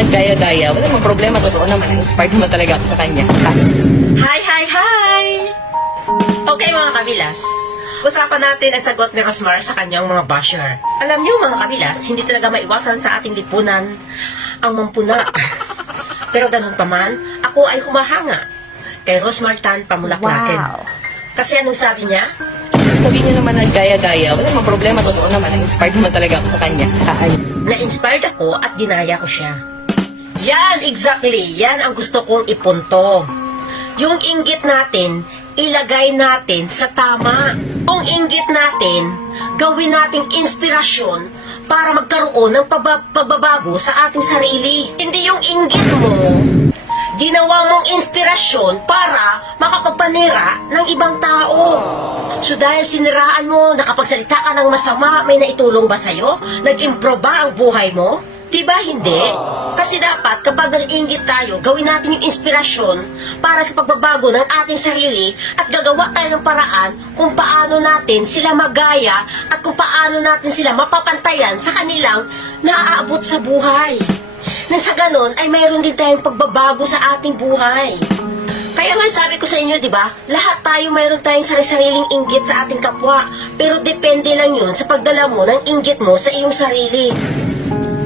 nagkaya-gaya. Wala namang problema, totoo naman. Inspired naman talaga ako sa kanya. Hi! Okay mga kabilas, usapan natin ang sagot ni Rosmar sa kanyang mga basher. Alam niyo mga kabilas, hindi talaga maiwasan sa ating lipunan ang mampuna. Pero ganun pa man, ako ay humahanga kay Rosmar Tan Pamulaklaken. Wow. Kasi anong sabi niya? Sabihin niyo naman nagkaya-gaya. Wala namang problema, totoo naman. Inspired naman talaga ako sa kanya. Na-inspired ako at ginaya ko siya. Yan, exactly. Yan ang gusto kong ipunto. Yung inggit natin, ilagay natin sa tama. Kung inggit natin, gawin nating inspirasyon para magkaroon ng pagbabago sa ating sarili. Hindi yung inggit mo, ginawa mong inspirasyon para makapagpanira ng ibang tao. So dahil siniraan mo, nakapagsalita ka ng masama, may naitulong ba sa'yo? Nag-improve ba ang buhay mo? Diba hindi? Kasi dapat kapag nag-inggit tayo, gawin natin yung inspirasyon para sa pagbabago ng ating sarili at gagawa tayo ng paraan kung paano natin sila magaya at kung paano natin sila mapapantayan sa kanilang naaabot sa buhay. Nang sa ganon ay mayroon din tayong pagbabago sa ating buhay. Kaya nga sabi ko sa inyo, di ba? Lahat tayo mayroon tayong sariling inggit sa ating kapwa. Pero depende lang yun sa pagdala mo ng inggit mo sa iyong sarili.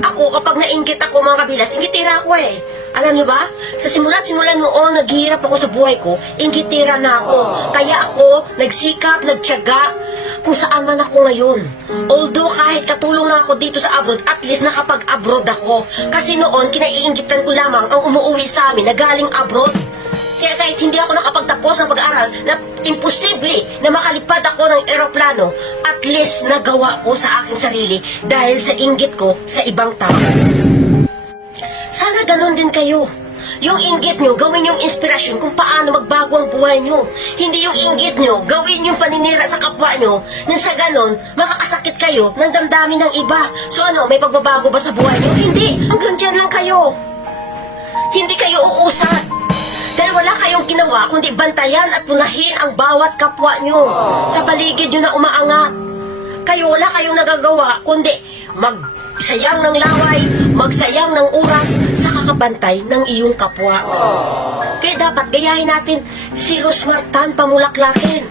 Ako, kapag nainggit ako mga kabilas, inggitira ako eh. Alam niyo ba? Sa simula noon, naghihirap ako sa buhay ko, inggitira na ako. Kaya ako, nagsikap, nagtiyaga, kung saan man ako ngayon. Although kahit katulong na ako dito sa abroad, at least nakapag-abroad ako. Kasi noon, kinaiinggitan ko lamang ang umuwi sa amin na galing abroad. Kaya kahit hindi ako nakapagtapos ng pag-aaral, na imposible na makalipad ako ng eroplano, at least nagawa ko sa aking sarili dahil sa inggit ko sa ibang tao. Sana ganun din kayo. Yung inggit nyo, gawin yung inspirasyon kung paano magbago ang buhay nyo. Hindi yung inggit nyo, gawin yung paninira sa kapwa nyo, nang sa ganon, makakasakit kayo ng damdamin ng iba. So ano, may pagbabago ba sa buhay nyo? Hindi, hanggang dyan lang kayo. Hindi kayo uusad. Dahil wala kayong ginawa kundi bantayan at punahin ang bawat kapwa nyo sa paligid nyo na umaangat. Kayo wala kayong nagagawa kundi magsayang ng laway, magsayang ng oras sa kakabantay ng iyong kapwa. Kaya dapat gayahin natin si Rosmar Tan Pamulaklaken.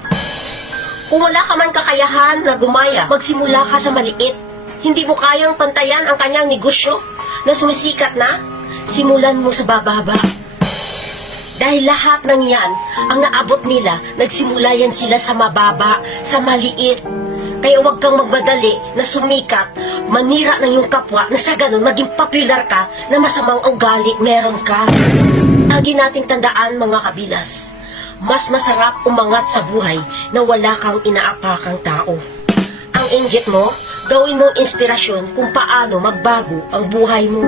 Kung wala ka man kakayahan na gumaya, magsimula ka sa maliit. Hindi mo kayang pantayan ang kanyang negosyo na sumisikat na, simulan mo sa bababa. Dahil lahat ng yan, ang naabot nila, nagsimula yan sila sa mababa, sa maliit. Kaya huwag kang magmadali na sumikat, manira ng iyong kapwa, na sa ganun maging popular ka, na masamang ugali meron ka. Lagi nating tandaan mga kabilas, mas masarap umangat sa buhay na wala kang inaapakang tao. Ang inggit mo, gawin mong inspirasyon kung paano magbago ang buhay mo.